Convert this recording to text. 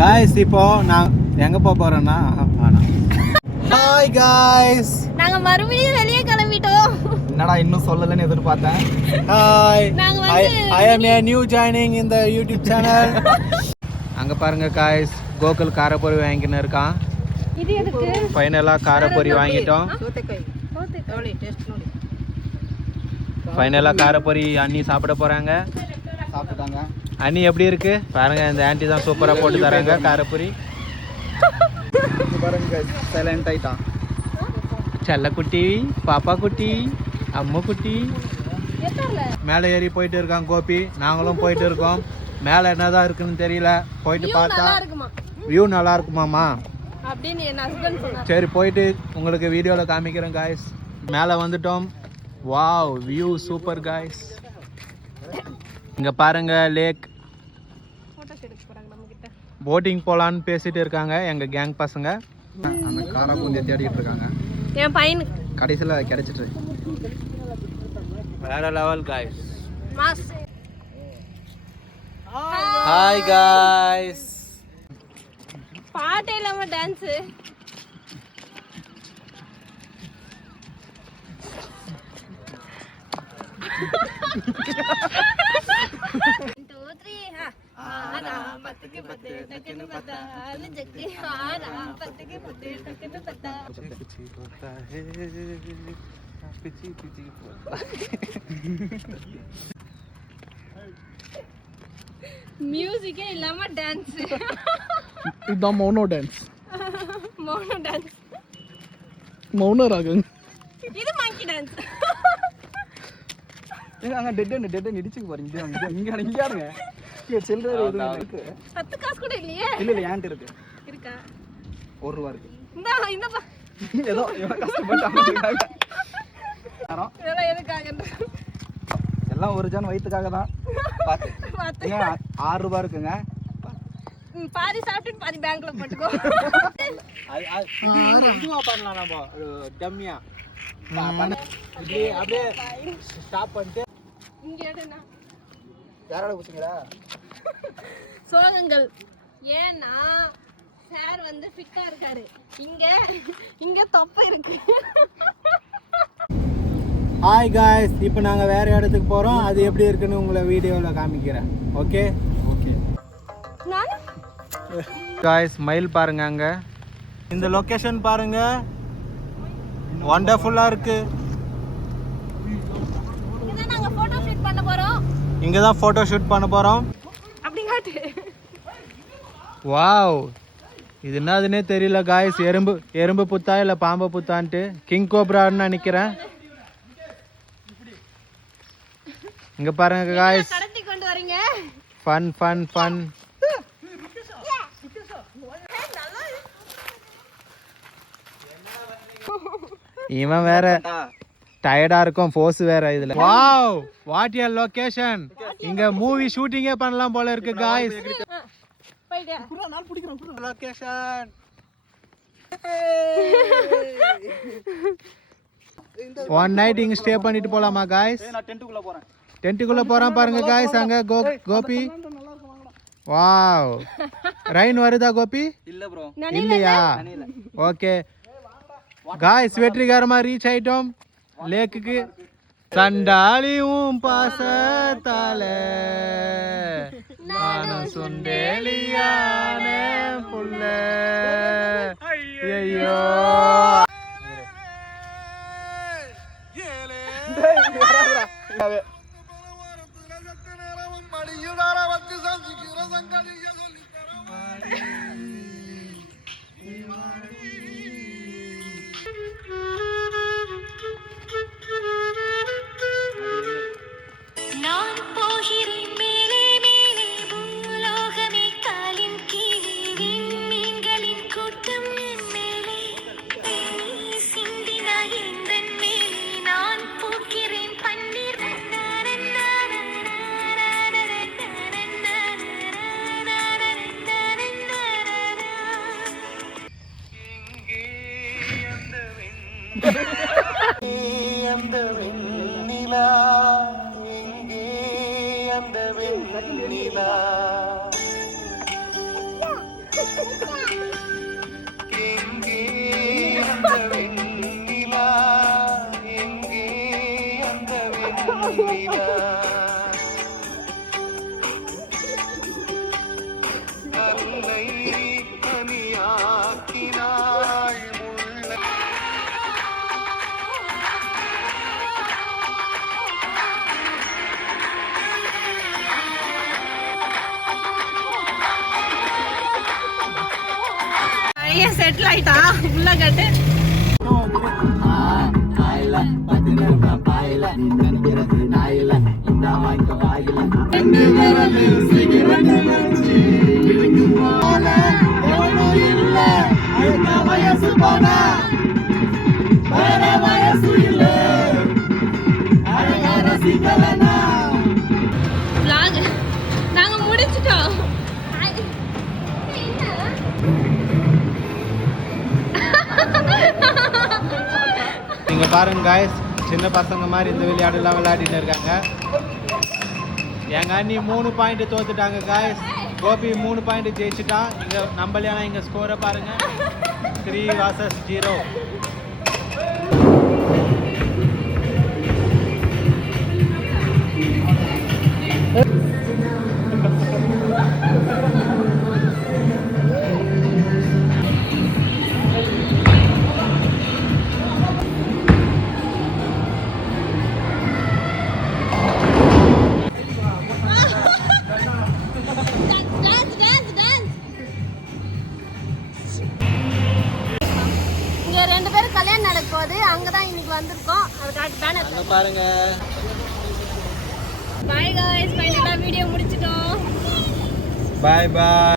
Guys இப்போ நான் எங்க போறேன்னா ஹாய் गाइस நாங்க மறுபடியும் வெளிய கிளம்பிட்டோம். என்னடா இன்னும் சொல்லலன்னு எதிர்பார்த்தேன். Hi I am a new joining in the YouTube channel. அங்க பாருங்க गाइस கோகுல் காரப்பொரி வாங்கின்னு இருக்கான். இது எதுக்கு? ஃபைனலா காரப்பொரி வாங்கிட்டோம். சோतेக்காய் டேஸ்ட் நோடி. ஃபைனலா காரப்பொரி அண்ணி சாப்பிட போறாங்க. சாப்பிட்டாங்க. அண்ணி எப்படி இருக்கு பாருங்க, இந்த ஆன்ட்டி தான் சூப்பரா போட்டு தராங்க காரப்பொரி. பாருங்க சைலண்ட் ஆயிட்டான். செல்ல குட்டி, பாப்பா குட்டி, அம்மா குட்டி மேலே ஏறி போயிட்டு இருக்கான் கோபி. நாங்களும் போயிட்டு இருக்கோம். மேலே என்னதான் இருக்குன்னு தெரியல. போயிட்டு பார்த்தா வியூ நல்லா இருக்குமாமா அப்படின்னு என் ஹஸ்பண்ட் சொன்னார். சரி போயிட்டு உங்களுக்கு வீடியோவில் காமிக்கிறேன் காய்ஸ். மேலே வந்துட்டோம். Wow view super guys. இங்கே பாருங்க லேக். போட்டிங் போகலான்னு பேசிட்டு இருக்காங்க எங்கள் கேங் பசங்க. அந்த காரா பூந்தியை தேடிட்டு இருக்காங்க. என் பையனுக்கு கடைசியில் கிடைச்சிட்டு வேற லெவல் காய்ஸ். Hi guys. பாட்டே இல்லாம டான்ஸ். மியூசிக்கே இல்லாம டான்ஸ். இதுதான் மௌனோ டான்ஸ். மௌன டான்ஸ். மௌன ராகம். இது மங்கி டான்ஸ். ஏங்க அங்க டெட் இடிச்சுக்கு பாருங்க. இங்க இங்க யாருங்க செல்றாரு இருக்கு. 10 காசு கூட இல்லையே. இல்ல ஏன்ட்ட இருக்கு. இருக்கா? 1 ரூபாய் இருக்கு. இந்தப்பா ஏதோ இவன் கஷ்டப்பட்டாங்க. இதெல்லாம் எதுக்காக? எல்லாம் ஒரு ஜான் வயிற்றுக்காக தான். பாத்து 6 ரூபாய் இருக்குங்க. பாதி சாப்பிட்டு பாதி பேங்க்ல போட்டுக்கோ. இதுவா பண்ணலாம் நம்ம டம்மியா அப்படியே ஸ்டாப் பண்ணிட்டு இங்க எடுனா யாரோட பூசிங்களா சோகங்கள். ஏன்னா சார் வந்து ஃபிட்டா இருக்காரு. இங்க தொப்பை இருக்கு. ஹாய் காய்ஸ், இப்போ நாங்கள் வேறு இடத்துக்கு போகிறோம். அது எப்படி இருக்குன்னு உங்களை வீடியோவில் காமிக்கிறேன். Okay okay guys. மயில் பாருங்க அங்கே. இந்த லொக்கேஷன் பாருங்க, வண்டர்ஃபுல்லாக இருக்கு. இங்க நாங்க போட்டோ ஷூட் பண்ண போறோம். இங்கே தான் ஃபோட்டோ ஷூட் பண்ண போகிறோம். அப்படி காட்டு. வாவ், இது என்னதுன்னே தெரியல காய்ஸ். எறும்பு புத்தா இல்லை பாம்பு புத்தான்ட்டு. கிங் கோப்ரான்னு நினைக்கிறேன். இங்க பாருங்க गाइस, கடத்தி கொண்டு வரீங்க. ஃபன். இவன் வேற டயர்டா இருக்கும். போஸ் வேற இதுல. Wow, what a location. இங்க மூவி ஷூட்டிங்கே பண்ணலாம் போல இருக்கு गाइस. போய்டா. நான் பிடிக்கிறேன் லொகேஷன். ஒன் நைட் இங்க ஸ்டே பண்ணிட்டு போலாமா गाइस? நான் டென்ட்டுக்குள்ள போறேன். டென்ட்டுக்குள்ள போறான் பாருங்க गाइस. அங்க கோபி. வாவ், ரெயின் வருதா கோபி? இல்ல ப்ரோ. இல்லையா? ஓகே गाइस, வெற்றிகரமா ரீச் ஆயிட்டோம் லேக்குக்கு. சண்டாலியும் பாசத்தால நானும் சுண்டேலியான புள்ள. ஐயோ அந்த வெண்ணிலா எங்கே அந்த வெண்ணிலா பையன் செட்டில் ஆயிட்டா உள்ள கட்டு நாங்க முடிச்சிட்டோம். நீங்க பாருங்க guys, சின்ன பசங்க மாதிரி இந்த விளையாடுலாம் விளையாடிட்டு இருக்காங்க. எங்க அண்ணி 3 பாயிண்ட் தோத்துட்டாங்க guys. கோபி 3 பாயிண்ட் ஜெயிச்சிட்டான். இங்க நம்மளேனா இங்க ஸ்கோரை பாருங்க, 3 vs 0. இங்க 2 பேரும் கல்யாணம் நடக்க போகுது, அங்கதான் இன்னைக்கு வந்திருக்கோம். அதுக்காக பேனர் பாருங்க. பை गाइस, ஃபைனலா வீடியோ முடிச்சிட்டோம். Bye by.